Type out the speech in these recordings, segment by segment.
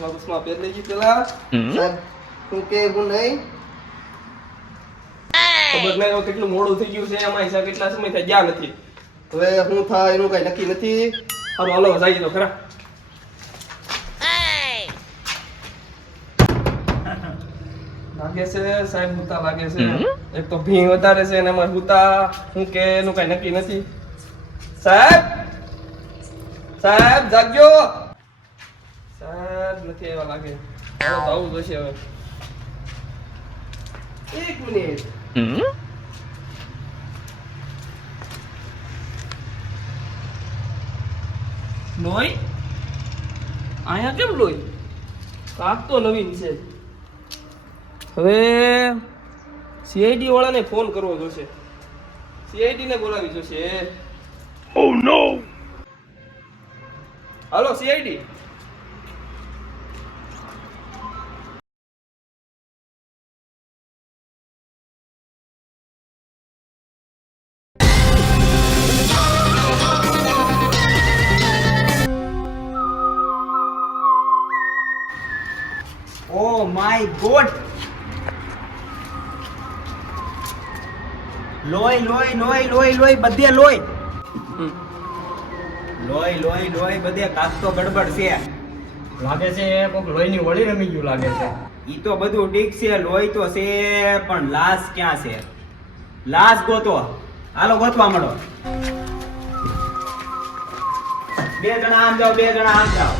ચશ્મા પહેરી લેજી પેલા શું કે હું નહીં ખબર નહીં કેટલું મોડું થઈ ગયું છે એમાં હિસાબ કેટલા સમય થઈ ગયા નથી હવે હું થાય એનું કઈ નક્કી નથી હાલો હાલો જઈએ તો ખરા લાગે છે સાહેબ હુતા લાગે છે એક તો ભી વધારે છે અને એમાં હુતા હું કે એનું કઈ નક્કી નથી સાહેબ સાહેબ જાગજો સાહેબ નથી એવા લાગે હવે તો આવું જશે હવે એક મિનિટ લોહી અહીંયા કેમ લોહી કાક તો નવીન છે હવે સીઆઈડી વાળાને ફોન કરવો જોશે સીઆઈડી ને બોલાવી જોશે ઓ નો હાલો સીઆઈડી Oh my God! લોહી લોહી લોહી લોહી લોહી બધે લોહી લોહી લોહી લોહી બધે કાક તો ગડબડ છે લાગે છે કોક લોહીની વળી રમી ગયું લાગે છે. ઈ તો બધું ઠીક છે લોહી તો છે પણ લાશ ક્યાં છે લાશ ગોતો હાલો ગોતવા મળો બે જણા આમ જાઓ બે જણા આમ જાઓ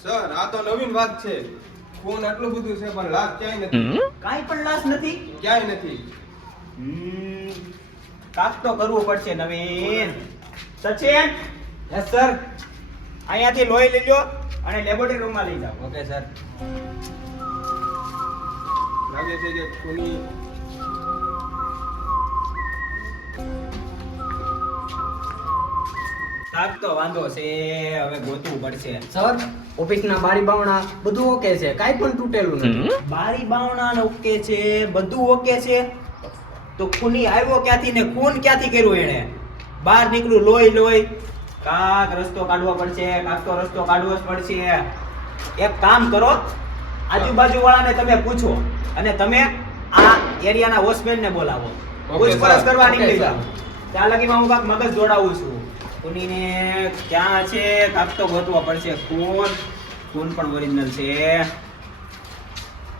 સર આ તો નવીન વાત છે ફોન આટલું બધું છે પણ લાભ ક્યાંય નથી કાંઈ પણ લાશ નથી ક્યાંય નથી કાક તો કરવું પડશે નવીન સચિન યસ સર અહીંયાથી લોહી લઈ લો અને લેબોરેટરી રૂમમાં લઈ જાઓ ઓકે સર લાગે છે કે કોની કાક તો વાંધો છે હવે ગોતવું પડશે સર ઓફિસના બારી બાવણા બધું ઓકે છે કાંઈ પણ તૂટેલું નથી. બારી બાવણા ઓકે છે બધું ઓકે છે તો ખૂની આવ્યો ક્યાંથી ને ખૂન ક્યાંથી કર્યું એણે બહાર નીકળ્યું લોહી લોહી કાક રસ્તો કાઢવો પડશે કાક તો રસ્તો કાઢવો જ પડશે એક કામ કરો આજુબાજુ વાળાને તમે પૂછો અને તમે આ એરિયાના વોચમેનને બોલાવો પૂછપરછ કરવા નીકળી જાઓ ત્યાં લગીમાં હું કાક મગજ દોડાવું છું ખૂનીને ક્યાં છે કાક તો ગોતવો પડશે ખૂન ખૂન પણ ઓરિજિનલ છે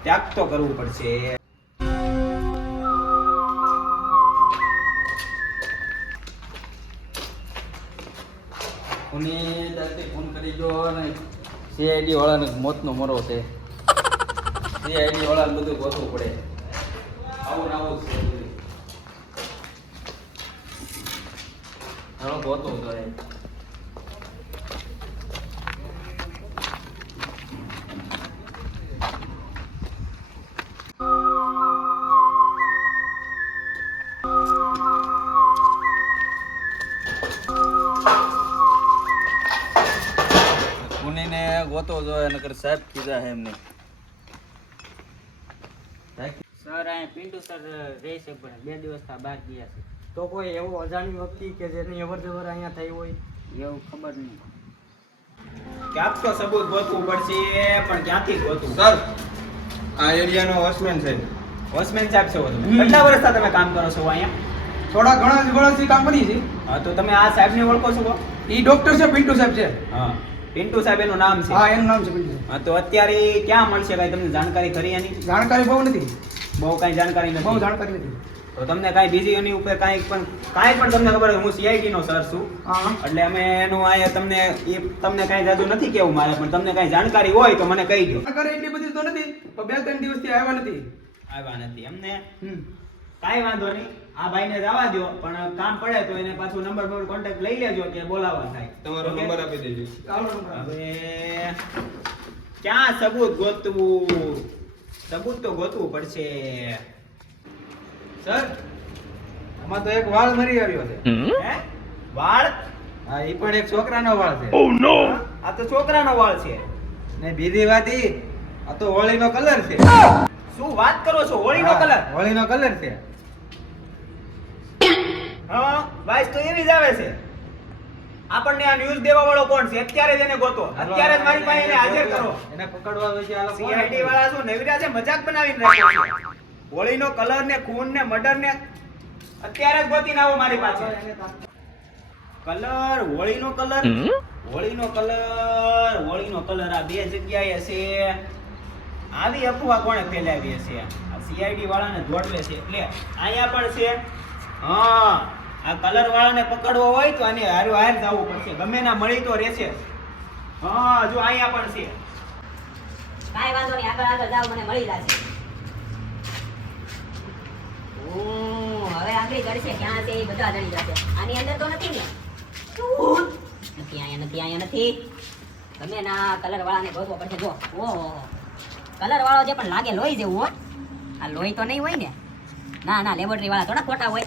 ત્યાગ તો કરવું પડશે કોની દાદી ફોન કરી દો અને સીઆઈડી વાળાને મોતનો મરો છે સીઆઈડી વાળાને બધું ગોતવું પડે આવું ને આવું છે હાલો ગોતવું તો કોનીને ગોતો જોઈએ નકર સાહેબ કીધા હે એમને સર અહીંયા પિન્ટુ સર રહે છે પણ 2 દિવસથી બહાર ગયા છે તો કોઈ એવો અજાણી વ્યક્તિ કે જેની અવર જવર અહીંયા થઈ હોય એવું ખબર નહીં ક્યાંક તો સબૂત ગોતવું પડશે પણ ક્યાંથી ગોતવું સર આ એરિયાનો વોચમેન છે વોચમેન સાહેબ છો તમે કેટલા વર્ષથી તમે કામ કરો છો અહીંયા થોડા ઘણા વર્ષથી કામ કરીએ છીએ હા તો તમે આ સાહેબને ઓળખો છો ઈ ડોક્ટર છે પિન્ટુ સાહેબ છે હા પિન્ટુ સાહેબ એનું નામ છે હા એનું નામ છે પિન્ટુ સાહેબ. હા તો અત્યારે ઈ ક્યાં મળશે કઈ તમને જાણકારી ખરી એની જાણકારી બહુ નથી બહુ કઈ જાણકારી બહુ નથી જાણકારી નથી તો તમને કાંઈ બીજી એની ઉપર કાંઈ પણ તમને ખબર હોય હું સીઆઈટી નો સર છું હા એટલે અમે એનું આયા તમને કાંઈ જાજુ નથી કેવું મારે પણ તમને કાંઈ જાણકારી હોય તો મને કહી દો જાણકારી એટલી બધી તો નથી પણ 2-3 દિવસથી આવ્યા નથી આવ્યા નથી એમને હમ. કાંઈ વાંધો નહીં આ ભાઈને જવા દો પણ કામ પડે તો એને પાછું નંબર પર કોન્ટેક્ટ લઈ લેજો કે બોલાવવા થાય તમારો Okay? નંબર આપી દેજો ચાલો નંબર આપો. હવે ક્યાં સબૂત ગોતવું સબૂત તો ગોતવું પડશે સર આમાં તો એક વાળ મરી આવ્યો છે હે વાળ હા ઈ પણ એક છોકરાનો વાળ છે આ તો છોકરાનો વાળ છે ને બીજી વાત ઈ આ તો હોળીનો કલર છે શું વાત કરો છો હોળીનો હા, કલર હોળીનો કલર છે હા વાઈસ તો એવી જ આવે છે આપણને આ ન્યૂઝ દેવા વાળો કોણ છે? અત્યારે જ એને ગોતો, અત્યારે જ મારી પાસે એને હાજર કરો. એને પકડવા હોય છે આ લોકો. CID વાળા શું નવીરા છે? મજાક બનાવીને રાખ્યો છે. હોળીનો કલર ને ખૂન ને મર્ડર ને અત્યારે જ ગોતીને આવો મારી પાસે. કલર, હોળીનો કલર, હોળીનો કલર આ બે જગ્યાએ છે. આવી અફવા કોણે ફેલાવી છે? આ CID વાળાને દોડવે છે. એટલે અહીંયા પણ છે. હા, આ કલર વાળાને પકડવો હોય તો આને હારું હાર જવું પડશે. ગમે ના મળી તો રહેશે. હા, જો અહીંયા પણ છે. કાંઈ વાંધો નહીં, આગળ આગળ જાઓ, મને મળી જશે. હવે આગળ જડશે, ક્યાં છે એ બધા જડી જશે. આની અંદર તો નથી ને? નથી, અહીંયા નથી. ગમે ના કલર વાળાને ગોતવો પડશે. જો ઓહો, કલર વાળો જે પણ લાગે લોહી જેવું હો. આ લોહી તો નહીં હોય ને? ના, લેબોરેટરી વાળા થોડા ખોટા હોય.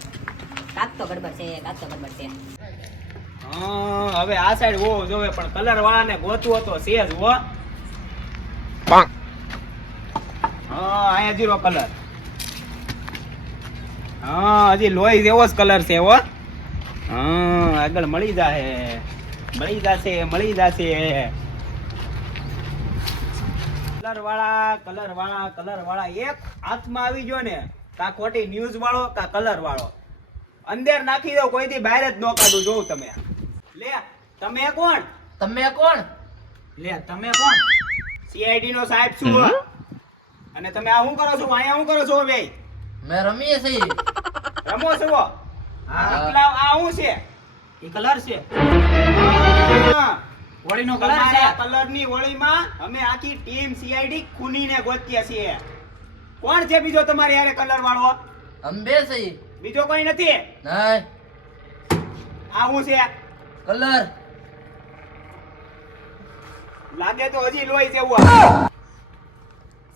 કાક તો ગડબડ છે. હા, હવે આ સાઈડ હો જોવે, પણ કલર વાળાને ગોતવો તો છે જ હો. હા, અહીંયા જીરો કલર. હા, હજી લોહી જેવો જ કલર છે હો. હા, આગળ મળી જશે. કલર વાળા એક હાથમાં આવી ગયો ને, કા ખોટી ન્યૂઝ વાળો કા કલર વાળો અંદર નાખી દો, કોઈથી બહાર જ ન કાઢું. જોઉં તમે લે, તમે કોણ? CID નો સાહેબ છું હો. અને તમે આ શું કરો છો? અહીંયા શું કરો છો બે? મેં રમીએ છીએ. રમો છો? એકલા આ શું છે? એ કલર છે, હા, હોળીનો કલર છે. તમારા કલરની હોળીમાં અમે આખી ટીમ CID ખૂનીને ગોતીએ છીએ. કોણ છે બીજો તમારી હારે કલર વાળો? અંબે છીએ. બીજો કોઈ નથી? નહીં. આ શું છે? કલર. લાગે તો હજી લોહી જેવું.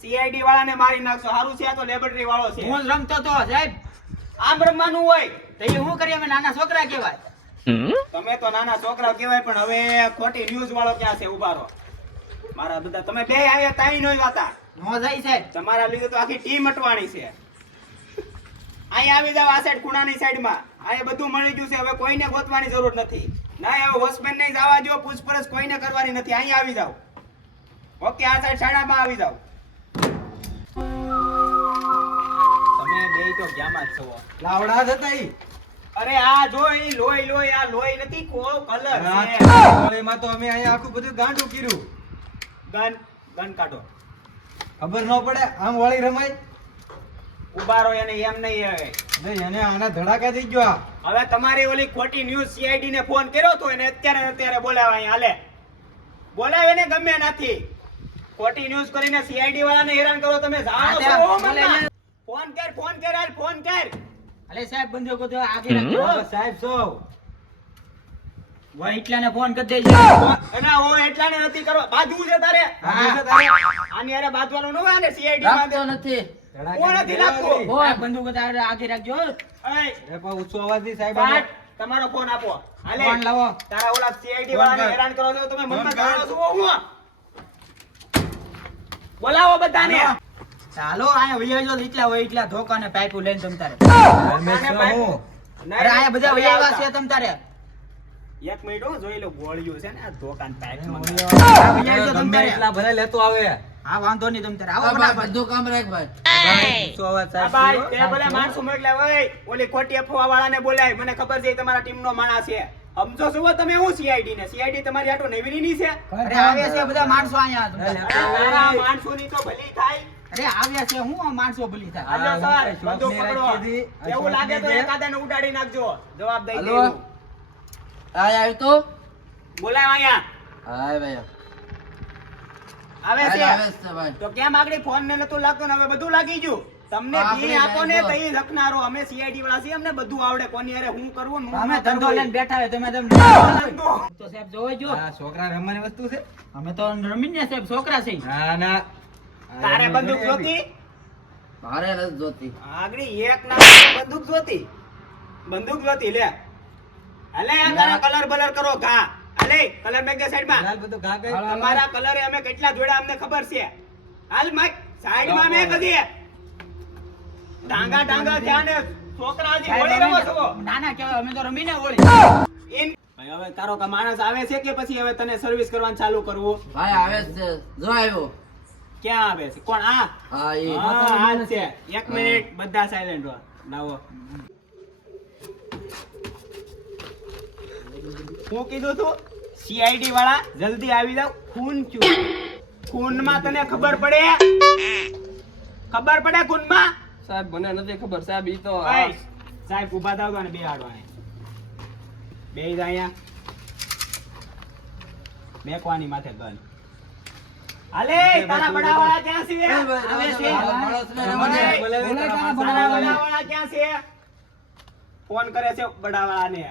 CID વાળાને મારી નાખશો. સારું છે, આ તો લેબોરેટરી વાળો છે. હું જ રમતો તો સાહેબ. આમ રમવાનું હોય. તો એ શું કરીએ? અમે નાના છોકરા કહેવાય. તમે તો નાના છોકરા કહેવાય, પણ હવે ખોટી ન્યૂઝ વાળો ક્યાં છે? ઉભા રહો. મારા બધા તમે બે આવ્યા તાઈ નોય વાતા. નો જાય સાહેબ. તમારા લીધે તો આખી ટીમ અટવાણી છે. અહીંયા આવી જાવ, આ સાઈડ ખૂણાની સાઈડમાં. આ બધું મળી ગયું છે. હવે કોઈને ગોતવાની જરૂર નથી. ના, હવે વોચમેન નહીં જવા જો, પૂછપરછ કોઈને કરવાની નથી. અહીંયા આવી જાવ. ઓકે, આ સાઈડ શાળામાં આવી જાવ. તમે બે તો ક્યાંમાં જ છો? લાવડા જ હતા ઈ. અરે આ જો ઈ લોહી આ લોહી નથી, કલર છે. હોળીમાં તો અમે અહીંયા આખું બધું ગાંડું કર્યું. ગન કાઢો. ખબર ન પડે આમ હોળી રમાય. ઉભા રહો, એને એમ નહીં હવે. નહીં, એને આના ધડાકા થઈ ગયો. હવે તમારી ઓલી ખોટી ન્યૂઝ CID ને ફોન કર્યો તો એને અત્યારે બોલાવે. અહીં હાલે બોલાવે ને, ગમે નથી. ખોટી ન્યૂઝ કરીને CID વાળાને હેરાન કરો તમે. જાણો છો મનમાં. ફોન કર. અલે સાહેબ, બંધો તો આગળ રાખજો. સાહેબ છો. હોય એટલાને ફોન કરી દેજો. એના હો એટલાને નથી કરો. બાજવું છે તારે. આની હારે બાજવાનું ન હોય ને. CID માં રાખતો નથી. કોણ નથી લાગતું? હોય બંદૂક આગળ રાખજો. એય, એ પણ ઊંચો અવાજથી સાહેબ પાટ, તમારો ફોન આપો. હાલે. ફોન લાવો. તારા ઓલા CID ફોન વાળાને કર. હેરાન કરો છો તમે. મનમાં ફોન કર. જાણો છો હું? બોલાવો બધાને. ચાલો અહીંયા વૈયાજો એટલા હોય એટલા ધોકા ને પાઇપો લઈને તમ તારે. રમેશ છો હું. અરે અહીંયા બધા વૈયાવા છે તમ તારે. એક મિનિટ હો, જોઈ લો. ગોળીઓ છે ને આ દુકાન પાઇપ વૈયાજો તમ ગમે તારે. એટલા ભલે લેતો આવે. હા, વાંધો નહીં તમ તારે. આવો આ ભાઈ ફટાફટ. બધું કામ રાખ ભાઈ. ઊંચો અવાજ આ સાહેબ ભાઈ છો. તે ભલે માણસો મોકલ્યા હોય, ઓલી ખોટી અફવા વાળાને બોલાય. મને ખબર છે ઈ તમારા ટીમનો માણસ છે. સમજો છો તમે હું CID ને? CID તમારી આટો નવીની છે. અરે આવ્યા છે બધા માણસો અહીંયા તમ તારે. તારા માણસોની તો ભલી થાય. અરે આવ્યા છે હું આ માણસો ભલી થાય. હાલો સર, શોખ બંદૂક ને પકડો. રાખી દી. આ એવું શોખ લાગે તો ને દે. એકાદાને ઉડાડી નાખજો. જવાબ દઈ હલો. દેવું. આવ્યું તો? બોલાય અહીંયા. હાય ભાઈ. આવે છે. આવે છે ભાઈ. તો કેમ આગળ ફોન ને નતું લાગતું ને હવે બધું લાગી ગયું? તમને આપણે જી આપો ને લાગ્યો. તઈ લખનારો. અમે CID વાળા છીએ, અમને બધું આવડે. કોની હારે હું કરવું ને હું અમે ન ધંધો કરવું. લઈને બેઠા હોય તમે ધંધો. તો સાહેબ જોવો જો. આ છોકરા રમવાની વસ્તુ છે. અમે તો રમીને સાહેબ છોકરા છે. ના ના. તારે બંદૂક જોતી? મારે રસ જોતી. આગળ એક ના બંદૂક જોતી લે. અલે આ તારા કલર બલર કરો ઘા. અલે કલર મેક દે સાઈડ માં. લાલ બધું ઘા ગઈ. તમારા કલરે અમે કેટલા જોડા અમને ખબર છે. હાલ માઈક સાઈડ માં મેં કદી ટાંગા ધ્યાન છોકરા હજી હોળી રમો છો. નાના કહેવાય અમે તો રમીને હોળી. ઇન ભાઈ હવે તારો કા માણસ આવે છે કે પછી હવે તને સર્વિસ કરવાનું ચાલુ કરવું? ભાઈ આવે જ છે જો આવ્યો ક્યાં આવે છે? કોણ આ? હા એ હા, આ જ છે. એક મિનિટ બધા સાયલેન્ટ રહો. લાવો. હું કીધું તું સીઆઈડી વાળા જલ્દી આવી જાવ. ખૂન ચૂ ખૂનમાં તને ખબર પડે? ખબર પડે ખૂનમાં? સાહેબ મને નથી ખબર સાહેબ ઈ તો ઓય, સાહેબ ઊભા થાવ તો અને બે આડવાને બેહી જા અહીંયા. મેકવાની માથે ગન. હાલે તારા બડાવાળા ક્યાં છે? આવે છે. માણસને બોલે, રમવા દે. તારા બડાવાળા ક્યાં છે? ફોન કરે છે બડાવાળાને.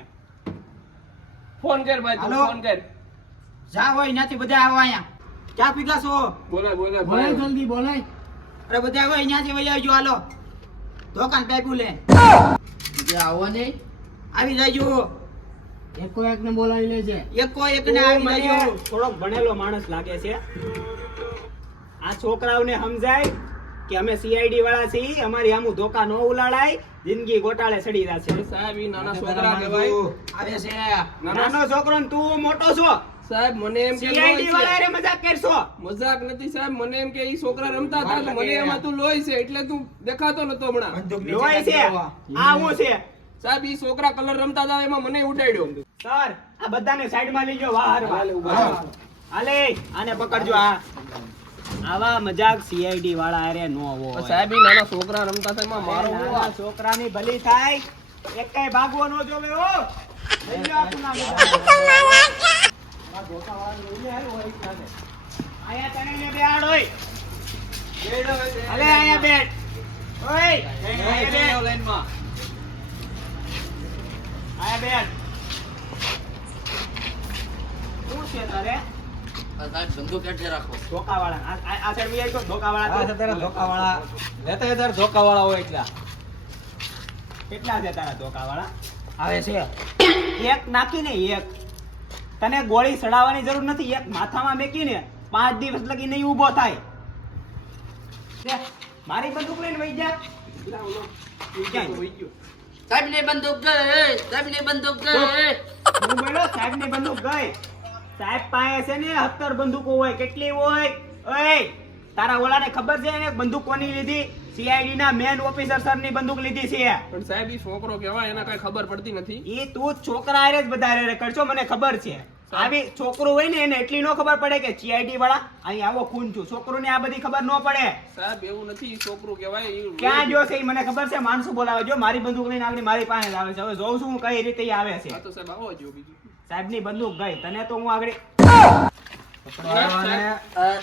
ફોન કર ભાઈ તું હાલો. ફોન કર જા હોય ત્યાંથી બધા આવો અહીંયા. ક્યાં પીગલા છો? બોલાય ભાઈ જલ્દી બોલાય. અરે બધા આવો અહીંયાથી વહી આવજો. હાલો દુકાન પેપુ લે જે આવો નહીં આવી જાયજો. એકો એકને બોલાવી લેજે. એકો એકને આવી જાયજો. થોડોક ભણેલો માણસ લાગે છે. આ છોકરાઓને સમજાય કે અમે સીઆઈડી વાળા છીએ, અમારી આમું ધોકા ન ઉલાડાય, જિંદગી ગોટાળે સડી જશે. સાહેબ ઈ નાના છોકરા કહેવાય આવે છે નાનો છોકરો ને તું મોટો છો. સાહેબ મને એમ કે સીઆઈડી લોહી વાળા છે. રે મજાક કરશો. મજાક નથી સાહેબ મને એમ કે ઈ છોકરા રમતા હતા તો મને એમાં તું લોહી છે એટલે તું દેખાતો નતો હમણાં લોહી છે આ હું છે. સાહેબ ઈ છોકરા કલર રમતા હતા એમાં મને ઉડાડ્યો સર આ બધાને સાઈડમાં લઈ જાઓ. વાહ હાલે આને પકડજો. આવા મજાક સીઆઈડી વાળા અરે નો હોય. સાહેબ ઈ નાના છોકરા રમતા હતા એમાં મારો નાના છોકરાની ભલી થાય એક કઈ ભાગવો ન જોવે હો. લઈ લો આપના બધા. આ ધોકાવાળાને લઈ લે, હાલો, હોય સાથે. અહીંયા તણીને બેહાડ હોય. હાલે અહીંયા બેઠ. ઓય અહીંયા બેઠ. લાઈનમાં અહીંયા બેઠ. શું છે તારે? સાહેબ બંદૂક એટલે રાખો ધોકાવાળા આ સાઈડ વી આવી ગયો. ધોકાવાળા આ છે તારા ધોકાવાળા. લેતા હોય તારા ધોકાવાળા હોય એટલા. કેટલા છે તારા ધોકાવાળા? આવે છે એક નાખીને એક. તને ગોળી સડાવવાની જરૂર નથી. એક માથામાં મેકીને 5 દિવસ લગી નહીં ઊભો થાય. લે, મારી બંદૂક લઈને વઈ જા. સાહેબ ની બંદૂક ગઈ સાહેબ ની બંદૂક ગઈ હું બોલો સાહેબ ની બંદૂક ગઈ. સાહેબ પાસે છે ને 17 બંદૂકો હોય. કેટલી હોય? ઓય તારા ઓલાને ખબર છે એને બંદૂક કોની લીધી? સીઆઈડી ના મેન ઓફિસર સર ની બંદૂક લીધી છે. પણ સાહેબ ઈ છોકરો કહેવાય એને કઈ ખબર પડતી નથી ઈ તું જ છોકરા હારે જ બધા હારે કરશો. મને ખબર છે. આવી છોકરો હોય ને એને એટલી નો ખબર પડે કે સીઆઈડી વાળા અહીં આવો ખૂન છું. છોકરોને આ બધી ખબર ન પડે. સાહેબ એવું નથી ઈ છોકરો કહેવાય ઈ ક્યાં જો છે ઈ મને ખબર છે. માણસો બોલાવે જો મારી બંદૂક લઈને આગળ મારી પાસે જ આવે છે. હવે જોઉં છું હું કઈ રીતે ઈ આવે છે. આ તો સાહેબ આવો જો બીજું સાહેબ ની બંદૂક ગઈ. તને તો હું આગળ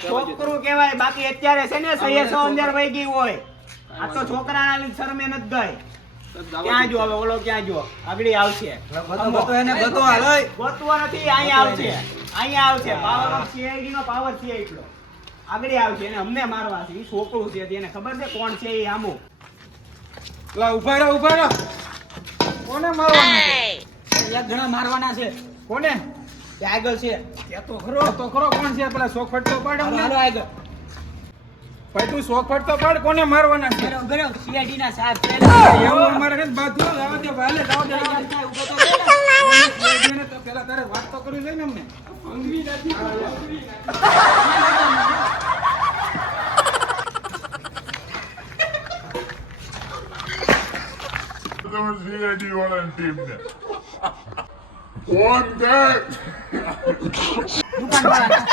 છોકરું કહેવાય. બાકી અત્યારે છે ને 600 અંદર વહી ગઈ હોય. આ તો છોકરાના લીધે શરમે નથી ગઈ. ક્યાં જો હવે ઓલો ક્યાં જો આગળ આવશે. ગતો એને ગતો હાલો. ગોતવો નથી. અહીંયા આવશે. અહીંયા આવશે. પાવર ઓફ સીઆઈડી નો પાવર છે એટલો. આગળ આવશે એને અમને મારવા છે. ઈ છોકરું છે એને ખબર છે કોણ છે ઈ આમું. લા ઉભા રહો ઉભા રહો. કોને મારવાના છે? એક જણા મારવાના છે. કોને? તે આગળ છે. એ તો ખરો કોણ છે? પેલા શોખફટ તો પાડ અમને. હાલો આગળ. ભાઈ તું શોખફટ તો પાડ. કોને મારવાના છે? ગરો સીઆઈડી ના સાહેબ છે. એવું મારે નથી બાજુ લાવો દે ભાલે લાવો દે લાવો દે. ઉભો તો રહે ને. એને તો પેલા તારે વાત તો કરવી જોઈએ ને અમને. તમે સીઆઈડી વાળાની ટીમને ફોન કર દુકાન વાળા